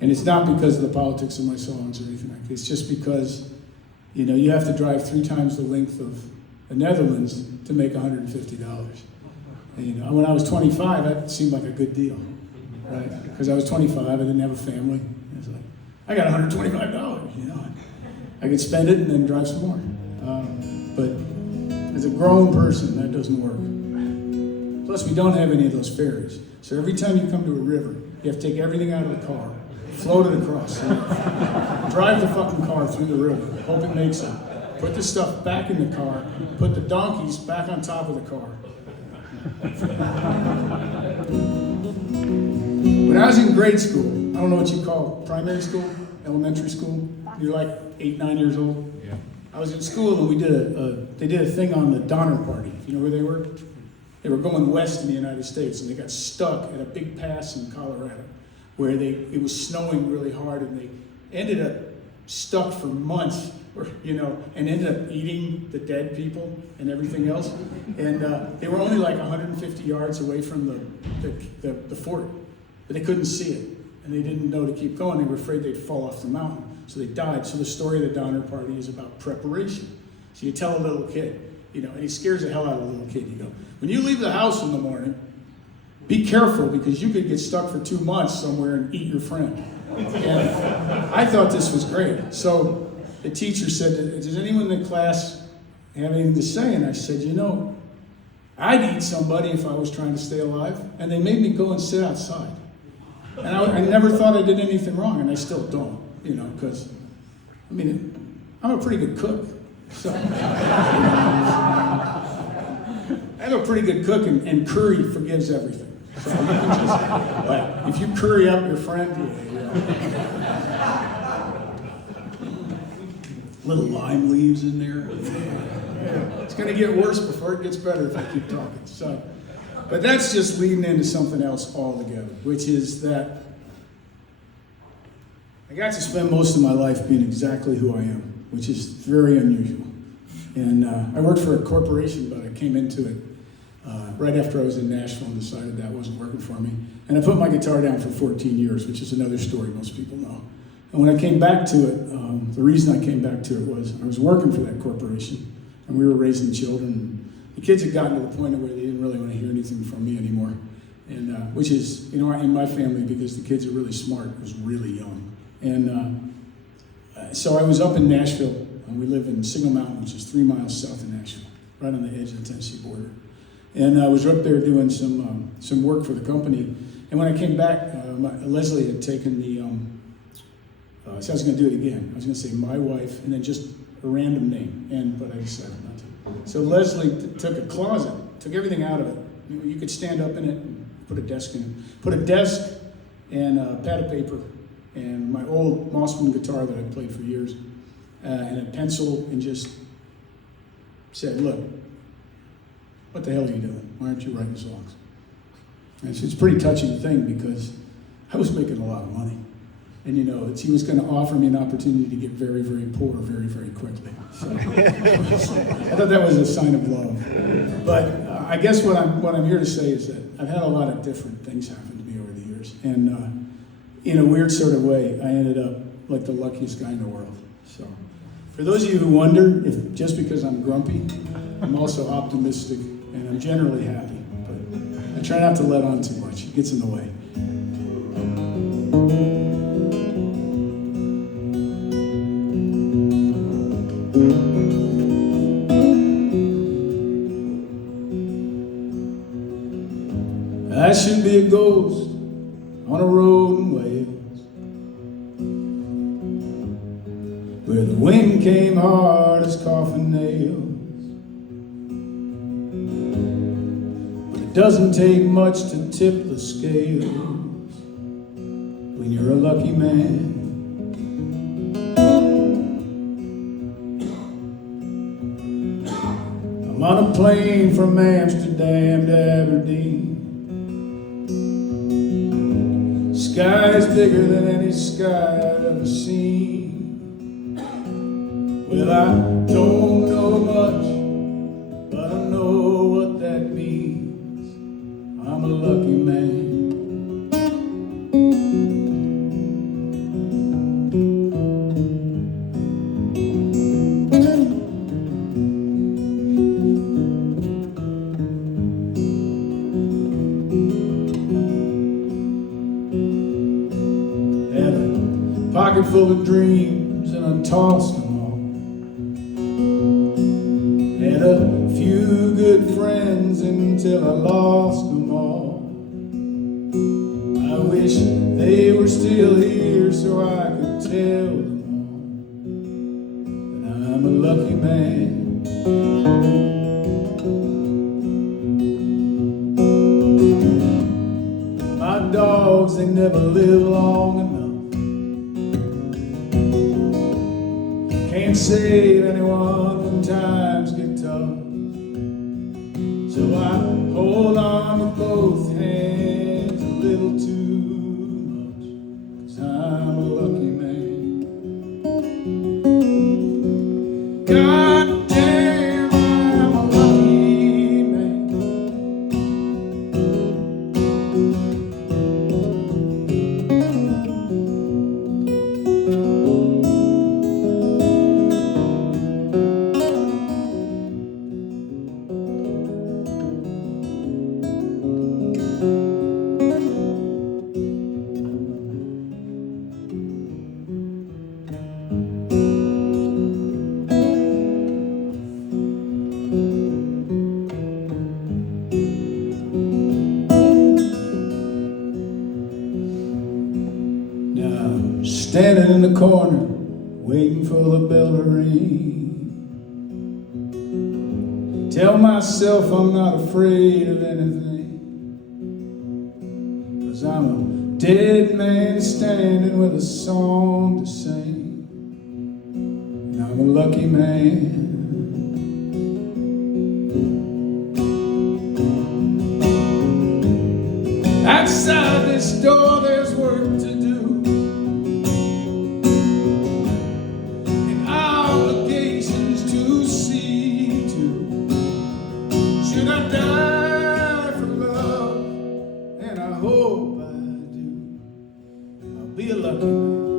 And it's not because of the politics of my songs or anything like that. It's just because, you know, you have to drive 3 times the length of the Netherlands to make $150. And, you know, when I was 25, that seemed like a good deal, right? Because I was 25, I didn't have a family. I was like, I got $125, you know. I could spend it and then drive some more. But as a grown person, that doesn't work. Plus, we don't have any of those ferries. So every time you come to a river, you have to take everything out of the car, float it across, drive the fucking car through the river, hope it makes it, put the stuff back in the car, put the donkeys back on top of the car. When I was in grade school, I don't know what you call primary school, elementary school, you're like 8, 9 years old. Yeah. I was in school and they did a thing on the Donner Party. You know where they were? They were going west in the United States and they got stuck at a big pass in Colorado where it was snowing really hard and they ended up stuck for months, or, you know, and ended up eating the dead people and everything else. And they were only like 150 yards away from the fort, but they couldn't see it. And they didn't know to keep going. They were afraid they'd fall off the mountain. So they died. So the story of the Donner Party is about preparation. So you tell a little kid, you know, and he scares the hell out of a little kid. You go, when you leave the house in the morning, be careful because you could get stuck for 2 months somewhere and eat your friend. And I thought this was great. So the teacher said, does anyone in the class have anything to say? And I said, you know, I'd eat somebody if I was trying to stay alive. And they made me go and sit outside. And I never thought I did anything wrong, and I still don't, you know, because, I mean, I'm a pretty good cook. So, I have a pretty good cook, and curry forgives everything. So you can just, like, if you curry up your friend, you know, little lime leaves in there. Yeah, it's going to get worse before it gets better if I keep talking. So, but that's just leading into something else altogether, which is that I got to spend most of my life being exactly who I am, which is very unusual. And I worked for a corporation, but I came into it right after I was in Nashville and decided that wasn't working for me. And I put my guitar down for 14 years, which is another story most people know. And when I came back to it, the reason I came back to it was I was working for that corporation, and we were raising children. The kids had gotten to the point where they didn't really want to hear anything from me anymore. And which is, you know, in my family, because the kids are really smart, was really young. And so I was up in Nashville, and we live in Signal Mountain, which is 3 miles south of Nashville, right on the edge of the Tennessee border. And I was up there doing some work for the company. And when I came back, Leslie had taken the, so I was going to do it again. I was going to say my wife, and then just a random name, but I decided not to. So Leslie took a closet, took everything out of it. You could stand up in it and put a desk in it. Put a desk and a pad of paper and my old Mossman guitar that I played for years and a pencil, and just said, look, what the hell are you doing? Why aren't you writing songs? And so it's a pretty touching thing because I was making a lot of money. And you know, he was going to offer me an opportunity to get very, very poor very, very quickly. So I thought that was a sign of love. But I guess what I'm here to say is that I've had a lot of different things happen to me over the years. And in a weird sort of way, I ended up like the luckiest guy in the world. So for those of you who wonder if just because I'm grumpy, I'm also optimistic and I'm generally happy. But I try not to let on too much. It gets in the way. I should be a ghost on a road in Wales, where the wind came hard as coffin nails. But it doesn't take much to tip the scales when you're a lucky man. I'm on a plane from Amsterdam to Aberdeen. Sky's bigger than any sky I've ever seen. Well, I don't know much, but I know what that means. I'm a lucky man. pocket full of dreams, and I tossed them all. Had a few good friends until I lost them all. I wish they were still here so I could tell them all that I'm a lucky man. My dogs, they never live long enough. Can't save anyone when times get tough. So I hold on with both hands a little too much, 'cause I'm a lucky man. God damn, I'm a lucky man. Standing in the corner, waiting for the bell to ring. Tell myself I'm not afraid of anything, 'cause I'm a dead man standing with a song to sing, and I'm a lucky man. Outside this door there's work to do, should I die for love? And I hope I do. I'll be a lucky man.